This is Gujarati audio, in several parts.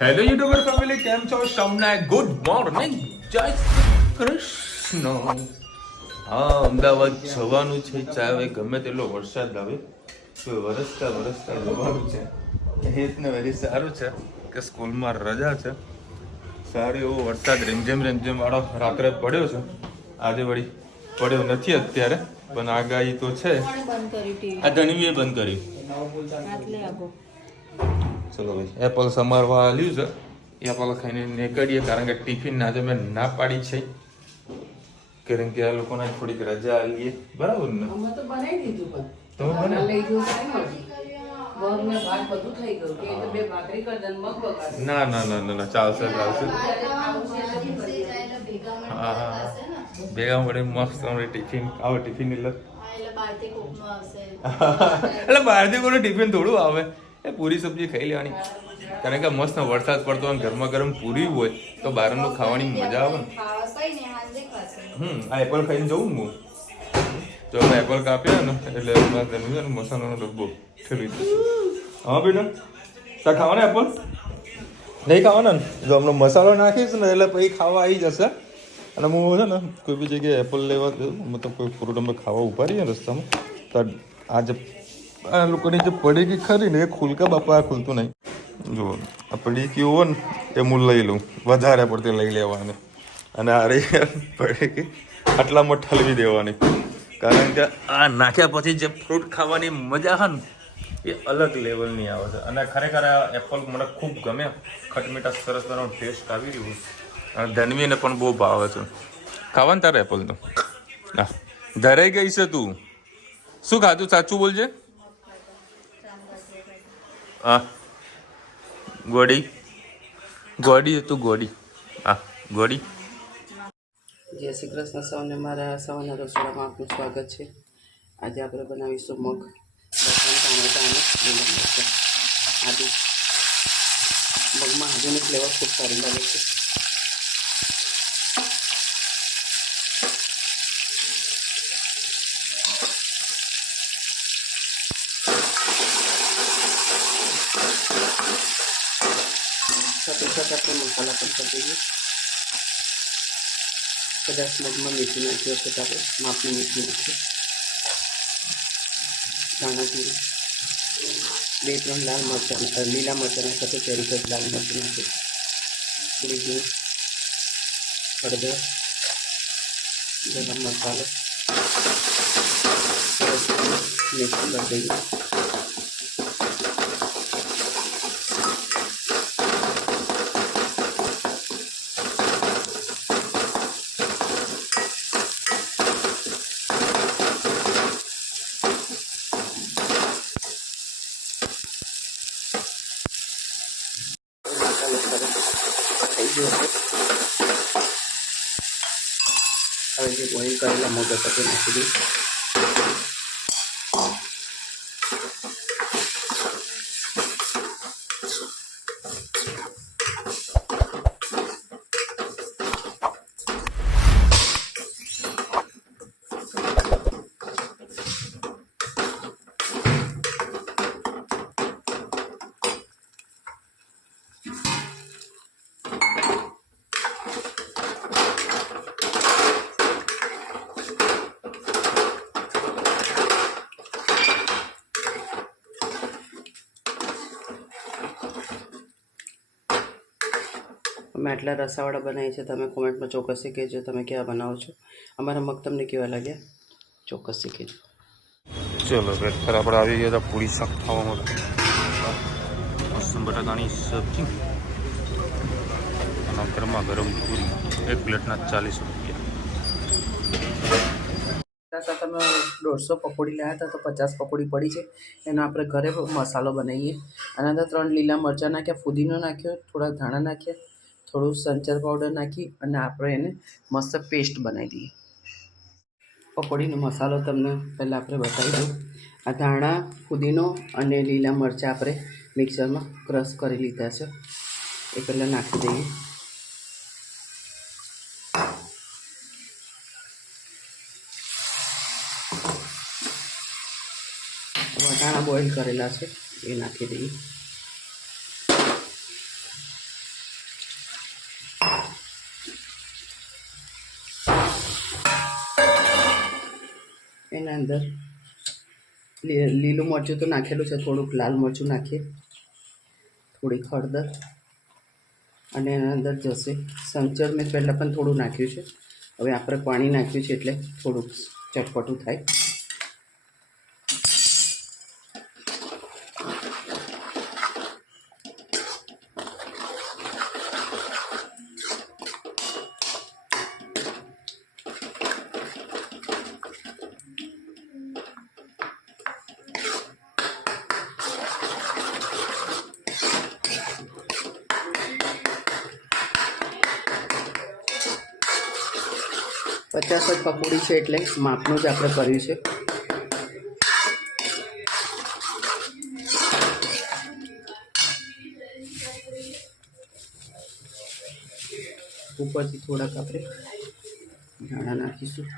હેલો યુટ્યુબર ફેમિલી, કેમ છો? તમને ગુડ મોર્નિંગ, જય શ્રી કૃષ્ણ. હા, અમદાવાદ જવાનું છે. ચાહે ગમે તેટલો વરસાદ આવે તો વરસતા વરસતા જવાનું છે. હેતને વેરી સારું છે કે સ્કૂલમાં રજા છે. સારો એવો વરસાદ રીમઝેમ વાળો રાત્રે પડ્યો છે. આજે વળી પડ્યો નથી અત્યારે, પણ આગાહી તો છે. આ ધનવીએ બંધ કર્યું. ચલો ભાઈ, એપલ સમારવા લ્યું છે. એપલ ખાઈને નીકળીએ, કારણ કે ટિફિન આજે મેં ના પાડી છે. કારણ કે આ લોકોને થોડીક રજા આલીએ, બરાબર ને? અમે તો બનાવી દીધું, પણ તમે લઈ ગયો ના ના ના ના ના, ચાલશે ચાલશે. હા હા, ભેગા મળે મસ્ત ટિફિન આવે. ટિફિન એટલે બહારથી કોઈ ટિફિન થોડું આવે. એ પૂરી સબ્જી ખાઈ લેવાની, કારણ કે મસ્ત વરસાદ પડતો હોય, ગરમા ગરમ પૂરી હોય તો બહારનું ખાવાની મજા આવે ને. આ એપલ ખાઈને જવું ને હું, જો એપલ કાપ્યા ને એટલે મસાલાનો ડબ્બો ઠેલી દઈશું. હા બેટા, તાર ખાવાના એપલ નહીં ખાવાના ને? જો હમણાં મસાલો નાખીશ ને એટલે પછી ખાવા આવી જશે. અને હું છે ને કોઈ બી જગ્યાએ એપલ લેવા, મતલબ કોઈ ફ્રૂટ અમે ખાવા ઉભા રહીએ રસ્તામાં, તો આજે આ લોકોની જે પડીકી ખરી ને એ ખુલકા બાપા આ ખુલતું નહીં. જો આ પડીકી હોય ને એ હું લઈ લઉં, વધારે પડતી લઈ લેવાની. અને આ રહી પડીકી આટલામાં ઠલવી દેવાની, કારણ કે આ નાખ્યા પછી જે ફ્રૂટ ખાવાની મજા છે ને એ અલગ લેવલની આવે છે. અને ખરેખર આ એપલ મને ખૂબ ગમે, ખટમીઠા સરસ મજાનો ટેસ્ટ આવી રહ્યું. અને ધનવીને પણ બહુ ભાવે છે. ખાવાનું તારે એપલ તો હા, ધરાઈ ગઈ છે. તું શું ખાધું સાચું બોલજે. હા, ગોડી ગોડી હતું, ગોડી. હા, ગોડી. જય શ્રી કૃષ્ણ સૌને, મારા સૌના રસોડામાં આપનું સ્વાગત છે. આજે આપણે બનાવીશું મગ, લસણ, ટામેટાં અને લીલા મરચાં, આદુ. મગમાં આદુની ફ્લેવર ખૂબ સારી લાગે છે. સાથે સાથે આપણે મસાલા પણ કરી દઈએ. કદાચ મગમાં મીઠું નાખ્યું હશે તો આપણે માપનું મીઠું નાખીએ. ધાણા જીરું, 2-3 લાલ મરચાં, લીલા મરચાંના સાથે ચેરી કટ લાલ મરચાં નાખીએ. થોડી હિંગ, હળદર, ગરમ મસાલો સરસ મિક્સ કરી દઈએ. થઈ ગયો છે. હવે જે બોઇલ કરેલા મગ હતા તે નાખી દઈએ. અમે આટલા રસાવાળા બનાવીએ છીએ, તમે કોમેન્ટમાં ચોક્કસથી કહેજો તમે કેવા બનાવો છો. અમારા મગ તમને કેવા લાગ્યા ચોક્કસથી કહેજો. ચલો બેટર આપણે આવી ગયા હતા પૂરી શાક ખાવા માટે. મસ્ત બટાકાની સબ્જી અને ગરમા ગરમ પૂરી, 1 પ્લેટના 40 રૂપિયા. સાથે અમે 150 પકોડી લાવ્યા હતા, તો 50 પકોડી પડી છે. એનો આપણે ઘરે મસાલો બનાવીએ. આના અંદર 3 લીલા મરચાં નાખ્યા, ફુદીનો નાખ્યો, થોડા ધાણા નાખ્યા, થોડું સંચર પાવડર નાખી અને આપણે એને મસ્ત પેસ્ટ બનાવી દઈએ. પકોડીનો મસાલો તમને પહેલાં આપણે બતાવી દઉં. આ ધાણા, ફુદીનો અને લીલા મરચાં આપણે મિક્સરમાં ક્રશ કરી લીધા છે, એ પહેલાં નાખી દઈએ. વટાણા બોઇલ કરેલા છે એ નાખી દઈએ. એના અંદર લીલું મરચું તો નાખેલું છે, થોડુંક લાલ મરચું નાખીએ, થોડીક હળદર, અને એના અંદર જશે સંચર. મેં પહેલાં પણ થોડું નાખ્યું છે, હવે આપણે પાણી નાખ્યું છે એટલે થોડુંક ચટપટું થાય. પચાસ જ પકોડી છે એટલે માપનું જ આપણે કર્યું છે. ઉપરથી થોડાક આપણે ધાણા નાખીશું.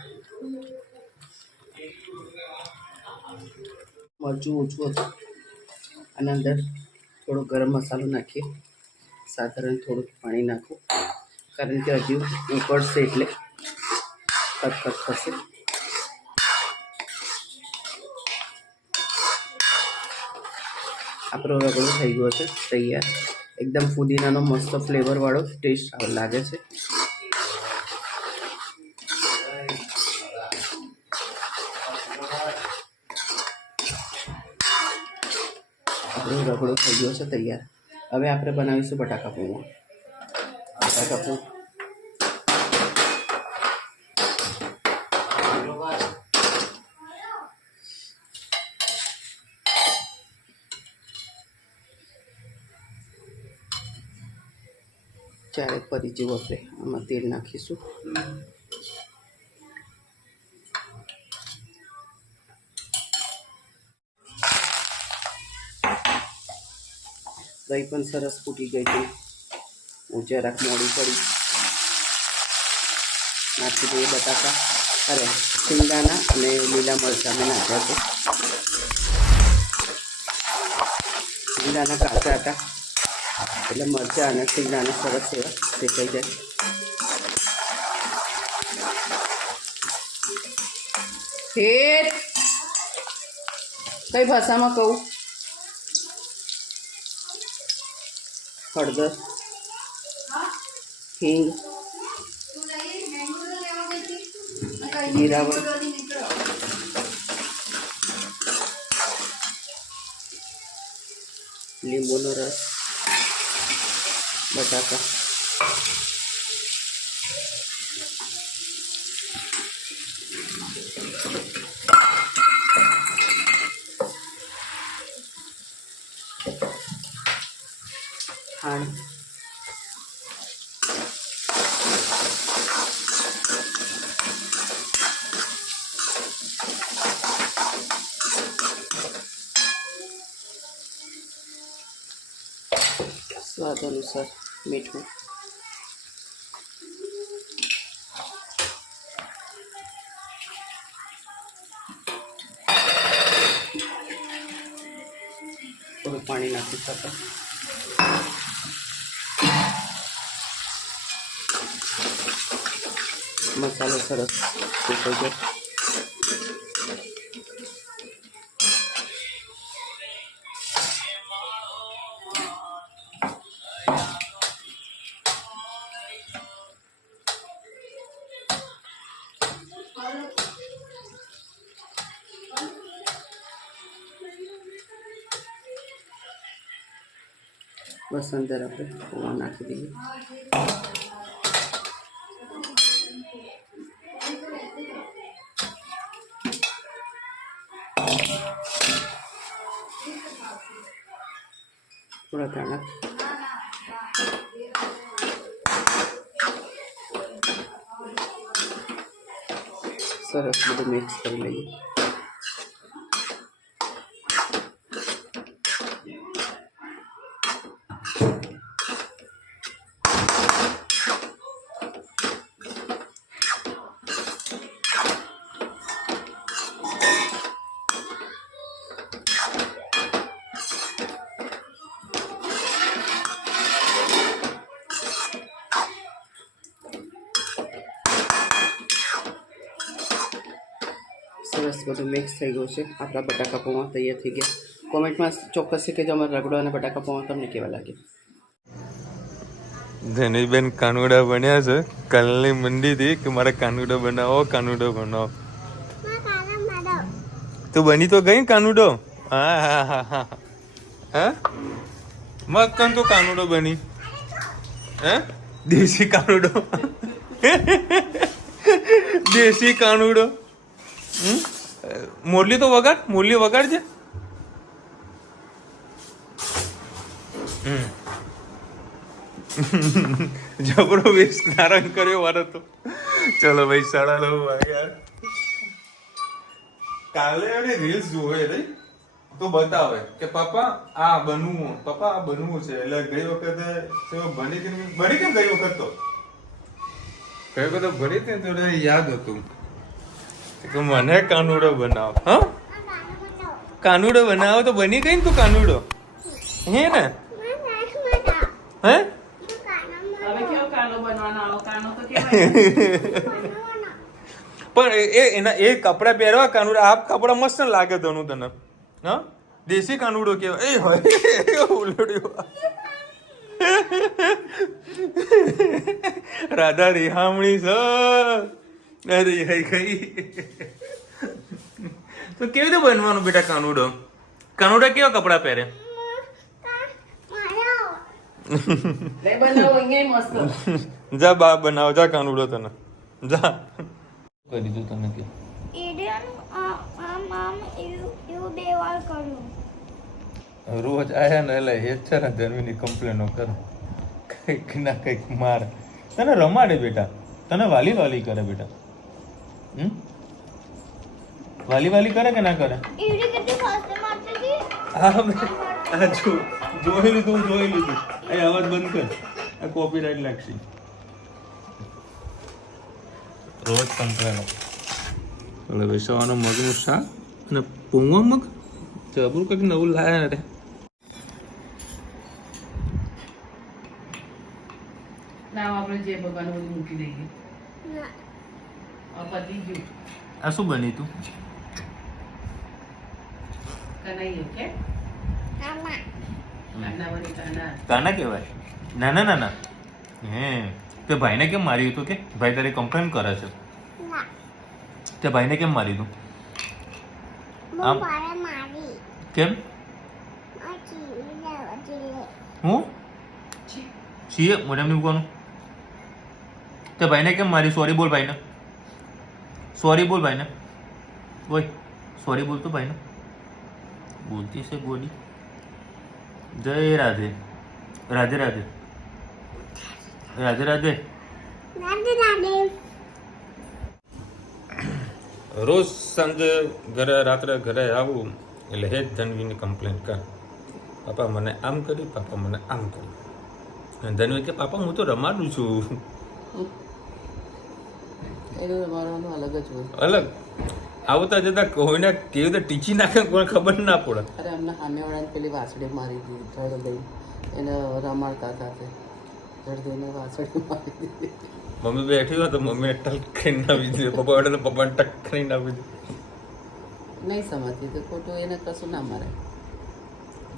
મરચું ઓછું હતું, અને અંદર થોડો ગરમ મસાલો નાખીએ. સાધારણ થોડુંક પાણી નાખું, કારણ કે હજુ ઉકળશે એટલે ખટખટ થશે. આપણો રગડો થઈ ગયો છે તૈયાર. એકદમ ફુદીનાનો મસ્ત ફ્લેવરવાળો ટેસ્ટ લાગે છે. આપણો રગડો થઈ ગયો છે તૈયાર. હવે આપણે બનાવીશું બટાકા પૌવા. બટાકા પૌવા ચારેક ફરી જેવું આપણે આમાં તેલ નાખીશું. દહીં પણ સરસ ફૂટી ગઈ હતી, જરાક મોડી પડી. નાખી દઈએ બટાકા, અરે શિંગદાણા અને લીલા મરચાં મેં નાખ્યા છે. શિંગદાણા કાચા હતા એટલે મરચાં અને શિંગદાણા સરસ એવા શેકાઈ જાય. હેઠ કઈ ભાષામાં કહું? હળદર, હિંગ, જીરાવર, લીંબુનો રસ, બટાકા, ખાંડ, સ્વાદ અનુસાર મીઠું, થોડું પાણી નાખી શકતા. મસાલો સરસ શેકાઈ ગયો. બસ અંદર આપણે પૌવા નાખી દઈએ. થોડા ધાણા, સરસ બધું મિક્સ કરી લઈએ. સરસ બધું મિક્સ થઈ ગયું છે. આપણા બટાકા પૌવા તૈયાર થઈ ગયા. કોમેન્ટમાં ચોક્કસથી કહેજો અમારા રગડો અને બટાકા પૌવા તમને કેવા લાગે. ધનીબેન કાનુડા બન્યા છે. કાલની મંડીથી કે મારે કાનુડો બનાવો, કાનુડો બનાવો. તું બની તો ગઈ કાનુડો? હા હા હા હા હા મક્કન તો કાનુડો બની. હે દેશી કાનુડો. દેશી કાનુડો. મુરલી તો વગાડ, મુરલી વગાડજે. જબરો વેશ ધારણ કર્યો મારો તો. ચલો ભાઈ 9:30 વાગ્યા. કાલે એને રીલ્સ જોવે રે તો બતાવે કે પપ્પા આ બનવું, પપ્પા આ બનવું છે. એટલે ગઈ વખતે બની કેમ ગઈ વખત તો ગઈ વખત ભણી હતી તો યાદ હતું કે મને કાનુડો બનાવો. હા કાનુડો બનાવો તો બની ગઈ ને તું કાનુડો. હે ને? હે પણ એના એ કપડા પહેરવા કાનુડા, આ કપડા મસ્ત લાગે તનું તને. હા દેશી કાનુડો કેવાય. એ હોય ઉલડ્યો. રાધા રિહામણી છે. અરે ગઈ તો કેવી રીતે બનવાનું બેટા કાનુડો? કાનુડા કેવા કપડા પહેરે? જા બા બનાવ, જા કાનુડો તને. જા કરી દીધું તને કે રોજ આયા ને એટલે એ છે ને ધર્મીની કમ્પ્લેનો કરે કઈક ના કઈક માર. તને રમાડે બેટા, તને વાલી વાલી કરે બેટા. વાલી વાલી કરે કે ના કરે? હા જોઈ લીધું, જોઈ લીધું. એ અવાજ બંધ કર, આ કોપીરાઈટ લાગશે. રોજ કમ્પ્લેનો. એટલે બેસવાનો મગનું શાક અને પૂંગવા મગ જબરું કંઈક નવું લાયા રે. આ શું બની તું? કાના કેવાય? નાના નાના. હે તે ભાઈને કેમ માર્યું તું? કે ભાઈ તારી કમ્પ્લેન કરે છે? તે ભાઈને કેમ મારી તું? કેમ? હું છીએ મોઢામાં મૂકવાનું. તે ભાઈને કેમ મારી? સોરી બોલ ભાઈને, સોરી બોલ ભાઈને. ઓય સોરી બોલ તો ભાઈને. બોલતી છે ગોડી. જય રાધે. રાધે રાધે. રાધે રાધે. રોજ સાંજે ઘરે, રાત્રે ઘરે આવું એટલે હે જ ધનવીની કમ્પ્લેન કર. પાપા મને આમ કર્યું, પાપા મને આમ કર્યું. અને ધનવી કે પાપા હું તો રમાડું છું. અલગ જ હોય. અલગ આવતા જતા કોઈને કેવી રીતે ટીચી નાખે કોઈ ખબર ના પડે. અરે એમને સામેવાળાને પેલી વાસળી મારી દીધી, ધડ દઈ એને રમાડતા હતા. ધડ દઈને વાસળી મારી દીધી. મમ્મી બેઠી હોય તો મમ્મીને ટક કરીને નાવી દીધી, પપ્પા બેઠા તો પપ્પાને ટક કરીને નાવી દીધી. નહીં સમજતી તો ખોટું એને કશું ના મારે.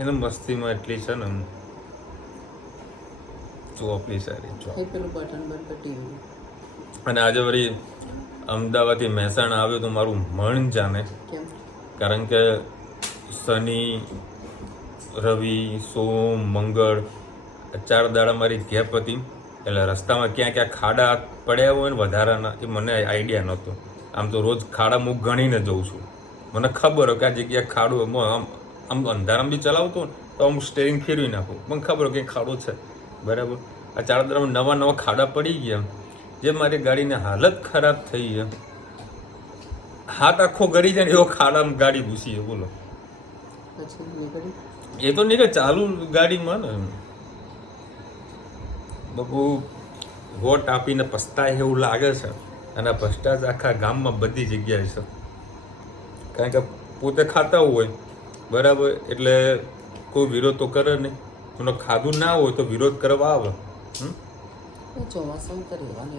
એને મસ્તીમાં એટલી છે ને ચોપલી સારી ચોપ. પેલું બટન બંધ ટીવી. અને આજે વળી અમદાવાદથી મહેસાણા આવ્યું તો મારું મન જાણે. કેમ? કારણ કે શનિ, રવિ, સોમ, મંગળ 4 દાડા મારી ગેપ હતી. એટલે રસ્તામાં ક્યાં ક્યાં ખાડા પડ્યા હોય ને વધારાના એ મને આઈડિયા નહોતો. આમ તો રોજ ખાડા હું ગણીને જઉં છું. મને ખબર હોય કે આ જગ્યાએ ખાડું, આમ અંધારામાં બી ચલાવતો ને તો હું સ્ટેરિંગ ફેરવી નાખું. મને ખબર હોય કે ખાડો છે બરાબર. આ 4 દાડામાં નવા નવા ખાડા પડી ગયા જે મારી ગાડીની હાલત ખરાબ થઈ છે. હાથ આખો ગળી જાય ને એવો ખાડામાં ગાડી ઘૂસી છે. બોલો એ તો નીકળે ચાલુ ગાડીમાં ને બહુ વોટ આપીને પસ્તાય એવું લાગે છે. અને ભ્રષ્ટાચાર આખા ગામમાં બધી જગ્યાએ છે. કારણ કે પોતે ખાતા હોય બરાબર એટલે કોઈ વિરોધ તો કરે નહીં. એનો ખાધું ના હોય તો વિરોધ કરવા આવે.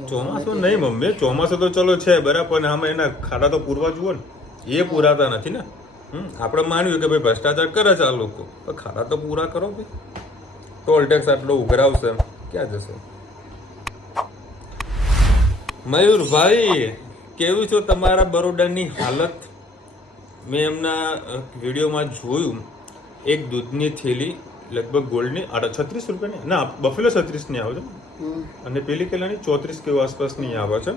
ચોમાસું નહીં મમ્મી, ચોમાસું તો ચલો છે બરાબર, પણ આમાં એના ખાડા તો પૂરવા જુઓ ને. એ પૂરાતા નથી ને. આપણે માન્યું કે ભાઈ ભ્રષ્ટાચાર કરે છે આ લોકો, પણ ખાડા તો પૂરા કરો ભાઈ. ટોલ ટેક્સ આટલો ઉઘરાવશે, ક્યાં જશે? મયુરભાઈ, કેવું છો તમારા બરોડાની હાલત? મેં એમના વિડીયોમાં જોયું, એક દૂધની થેલી લગભગ ગોલ્ડની 36 રૂપિયાની, ના બફેલો 36 ની આવે છે, અને પેલી કેટલાની 34 કે આસપાસની આવે છે,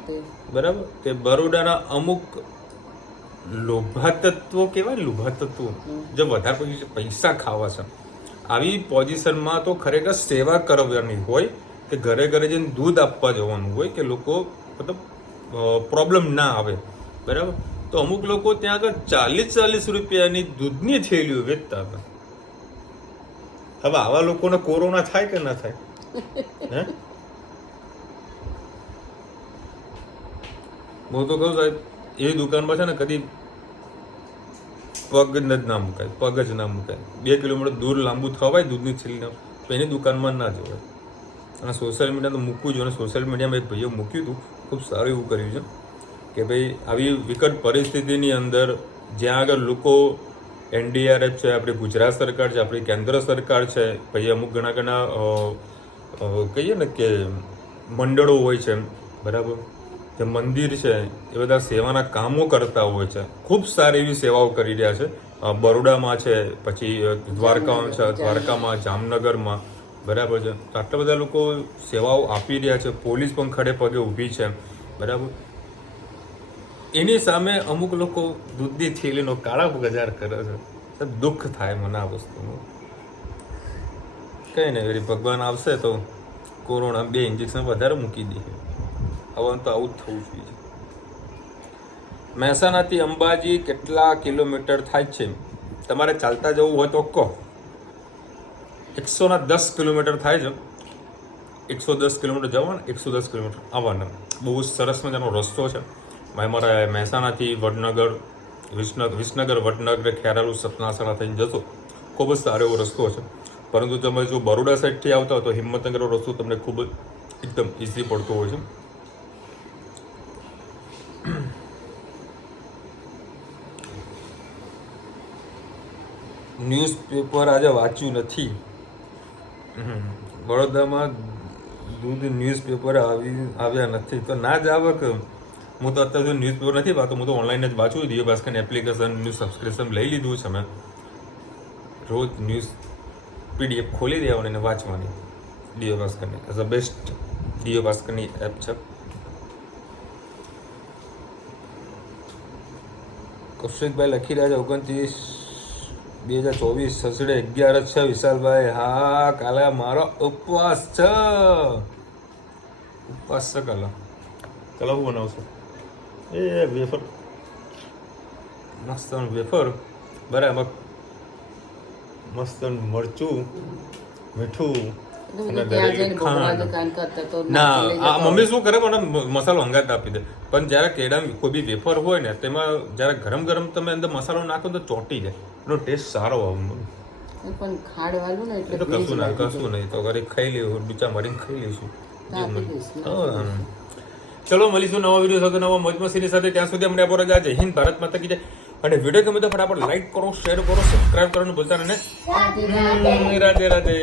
બરાબર. તે બરોડાના અમુક લોભા તત્વો કહેવાય ને, લોભા તત્વો જે વધારે પૈસા ખાવા છે, આવી પોઝિશનમાં તો ખરેખર સેવા કરવાની હોય કે ઘરે ઘરે જઈને દૂધ આપવા જવાનું હોય કે લોકો મતલબ પ્રોબ્લેમ ના આવે, બરાબર. તો અમુક લોકો ત્યાં આગળ 40 રૂપિયાની દૂધની થેલીઓ વેચતા હતા. હવે આવા લોકોને કોરોના થાય કે ના થાય? હે, હું તો કહું સાહેબ, એ દુકાનમાં છે ને કદી પગ જ ના મુકાય, પગ જ ના મુકાય. 2 કિલોમીટર દૂર લાંબુ થવાય દૂધની થેલી, તો એની દુકાનમાં ના જવાય. અને સોશિયલ મીડિયા તો મૂકવું જોઈએ. અને સોશિયલ મીડિયામાં એક ભાઈએ મૂક્યું હતું, ખૂબ સારું એવું કર્યું છે કે ભાઈ આવી વિકટ પરિસ્થિતિની અંદર જ્યાં આગળ લોકો NDRF છે, આપણી ગુજરાત સરકાર છે, આપણી કેન્દ્ર સરકાર છે, પછી અમુક ઘણા કહીએ ને કે મંડળો હોય છે, બરાબર, જે મંદિર છે, એ બધા સેવાના કામો કરતા હોય છે. ખૂબ સારી એવી સેવાઓ કરી રહ્યા છે. બરોડામાં છે, પછી દ્વારકામાં, જામનગરમાં, બરાબર છે. આટલા બધા લોકો સેવાઓ આપી રહ્યા છે. પોલીસ પણ ખડે પગે ઊભી છે, બરાબર. એની સામે અમુક લોકો દૂધની થેલીનો કાળા બજાર કરે છે. દુઃખ થાય મને આ વસ્તુનું. કઈ નહીં, ભગવાન આવશે તો કોરોના 2 ઇન્જેક્શન વધારે મૂકી દે. હવે તો આવું જ થવું જોઈએ. મહેસાણાથી અંબાજી કેટલા કિલોમીટર થાય છે? તમારે ચાલતા જવું હોય તો કહો. 110 કિલોમીટર થાય છે. 110 કિલોમીટર જવાના, 110 કિલોમીટર આવવાના. બહુ સરસ મજાનો રસ્તો છે. મારા મહેસાણાથી વડનગર, વિસનગર, વડનગર, ખેરાલુ, સતનાસણા થઈને જશો, ખૂબ જ સારો એવો રસ્તો છે. પરંતુ તમે જો બરોડા સાઈડથી આવતા હોય તો હિંમતનગરનો રસ્તો તમને ખૂબ જ એકદમ ઇઝી પડતો હોય છે. ન્યૂઝપેપર આજે વાંચ્યું નથી. બરોડામાં દૂધ ન્યૂઝપેપર આવ્યા નથી તો ના જ આવે કે હું તો અત્યારે ન્યૂઝપેપર નથી વાંચતો, હું તો ઓનલાઈન જ વાંચું. દિવ્ય ભાસ્કરની એપ્લિકેશનનું સબસ્ક્રિપ્શન લઈ લીધું છે મેં. રોજ ન્યૂઝ PDF ખોલી દેવાની અને વાંચવાની. દિવ્ય ભાસ્કરની એઝ અ બેસ્ટ દિવ્ય ભાસ્કરની એપ છે. કૌશિકભાઈ લખી રહ્યા છે 29/2024 સસડે 11 છે. વિશાલભાઈ, હા કાલે મારો ઉપવાસ છે. ઉપવાસ છે કાલે. કાલે હું બનાવશો? એ વેફર, મસ્ત વેફર, બરાબર, મસ્ત મરચું, મીઠું, ના મમ્મી શું કરે મને મસાલો હંગાત આપી દે. પણ જયારે કેળા કોઈ બી વેફર હોય ને તેમાં જયારે ગરમ ગરમ તમે અંદર મસાલો નાખો તો ચોટી જાય, એનો ટેસ્ટ સારો આવે. પણ ખાડવાળું ને એટલે કશું નહીં તો ઘરે ખાઈ લેવું, ડૂચા મારીને ખાઈ લઈશું. ચલો મળીશું નવા વિડીયો સાથે, નવા મોજ મસ્તીની સાથે. ત્યાં સુધી અમને આપો રજા. જય હિન્દ, ભારત માતા કી જય. અને વિડીયો ગમે તો ફટાફટ લાઈક કરો, શેર કરો, સબસ્ક્રાઇબ કરવાનું ભૂલતા નહીં. રાધે રાધે.